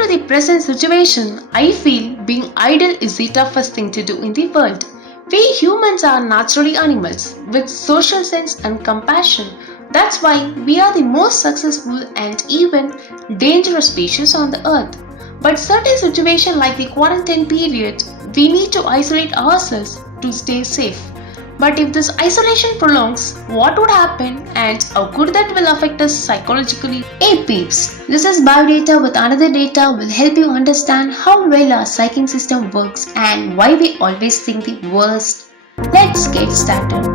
to the present situation, I feel being idle is the toughest thing to do in the world. We humans are naturally animals with social sense and compassion. That's why we are the most successful and even dangerous species on the earth. But certain situations like the quarantine period, we need to isolate ourselves to stay safe. But if this isolation prolongs, what would happen and how could that will affect us psychologically? Hey peeps, this is Biodata with another data will help you understand how well our psychic system works and why we always think the worst. Let's get started.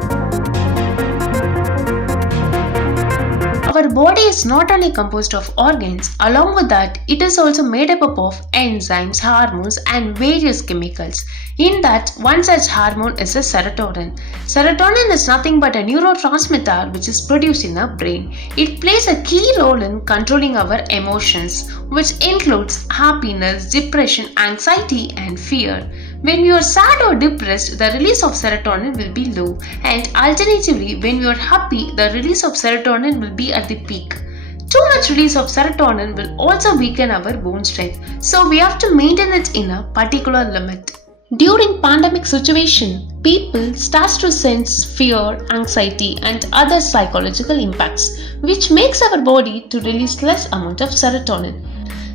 Our body is not only composed of organs, along with that, it is also made up of enzymes, hormones, and various chemicals. In that, one such hormone is a serotonin. Serotonin is nothing but a neurotransmitter which is produced in the brain. It plays a key role in controlling our emotions, which includes happiness, depression, anxiety, and fear. When you are sad or depressed, the release of serotonin will be low, and alternatively, when you are happy, the release of serotonin will be at the peak. Too much release of serotonin will also weaken our bone strength, so we have to maintain it in a particular limit. During pandemic situation, people start to sense fear, anxiety, and other psychological impacts, which makes our body to release less amount of serotonin.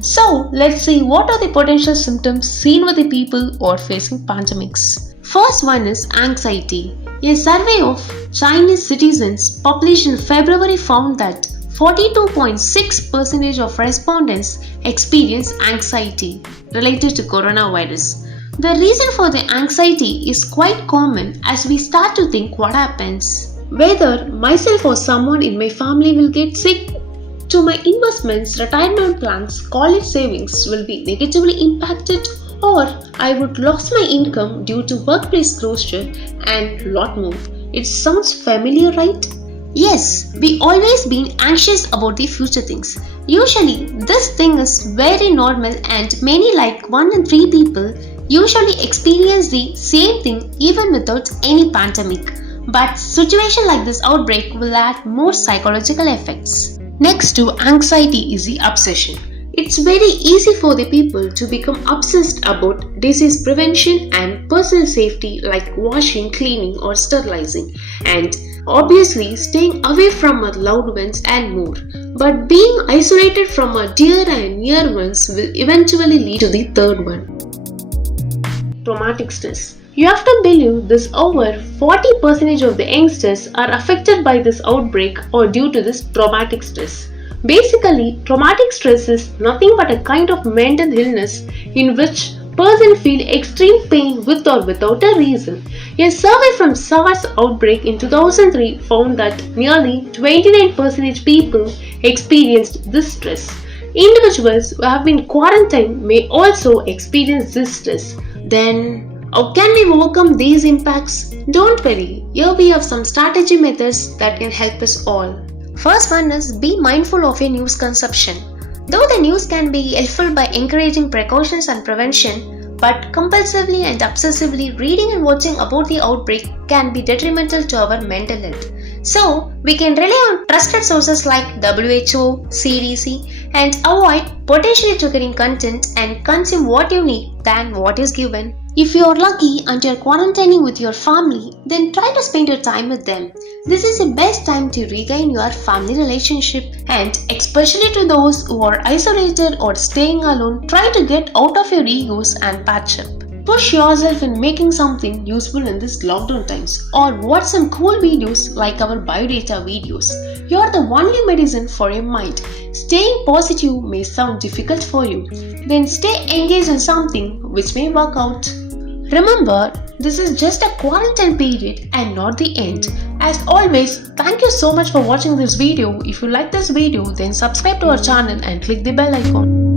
So, let's see what are the potential symptoms seen with the people who are facing pandemics. First one is anxiety. A survey of Chinese citizens published in February found that 42.6% of respondents experience anxiety related to coronavirus. The reason for the anxiety is quite common as we start to think what happens. Whether myself or someone in my family will get sick, to my investments, retirement plans, college savings will be negatively impacted, or I would lose my income due to workplace closure and lot more. It sounds familiar, right? Yes, we always been anxious about the future things. Usually, this thing is very normal and many like 1 in 3 people usually experience the same thing even without any pandemic. But situation like this outbreak will add more psychological effects. Next to anxiety is the obsession. It's very easy for the people to become obsessed about disease prevention and personal safety like washing, cleaning or sterilizing, and obviously staying away from our loved ones and more. But being isolated from our dear and near ones will eventually lead to the third one. Traumatic stress. You have to believe this over 40% of the youngsters are affected by this outbreak or due to this traumatic stress. Basically, traumatic stress is nothing but a kind of mental illness in which person feel extreme pain with or without a reason. A survey from SARS outbreak in 2003 found that nearly 29% people experienced this stress. Individuals who have been quarantined may also experience this stress. Then, how can we overcome these impacts? Don't worry, here we have some strategy methods that can help us all. First one is be mindful of your news consumption. Though the news can be helpful by encouraging precautions and prevention, but compulsively and obsessively reading and watching about the outbreak can be detrimental to our mental health. So, we can rely on trusted sources like WHO, CDC, and avoid potentially triggering content and consume what you need than what is given. If you are lucky and you are quarantining with your family, then try to spend your time with them. This is the best time to regain your family relationship, and especially to those who are isolated or staying alone, try to get out of your egos and patch up. Push yourself in making something useful in this lockdown times, or watch some cool videos like our Biodata videos. You are the only medicine for your mind. Staying positive may sound difficult for you. Then stay engaged in something which may work out. Remember, this is just a quarantine period and not the end. As always, thank you so much for watching this video. If you like this video, then subscribe to our channel and click the bell icon.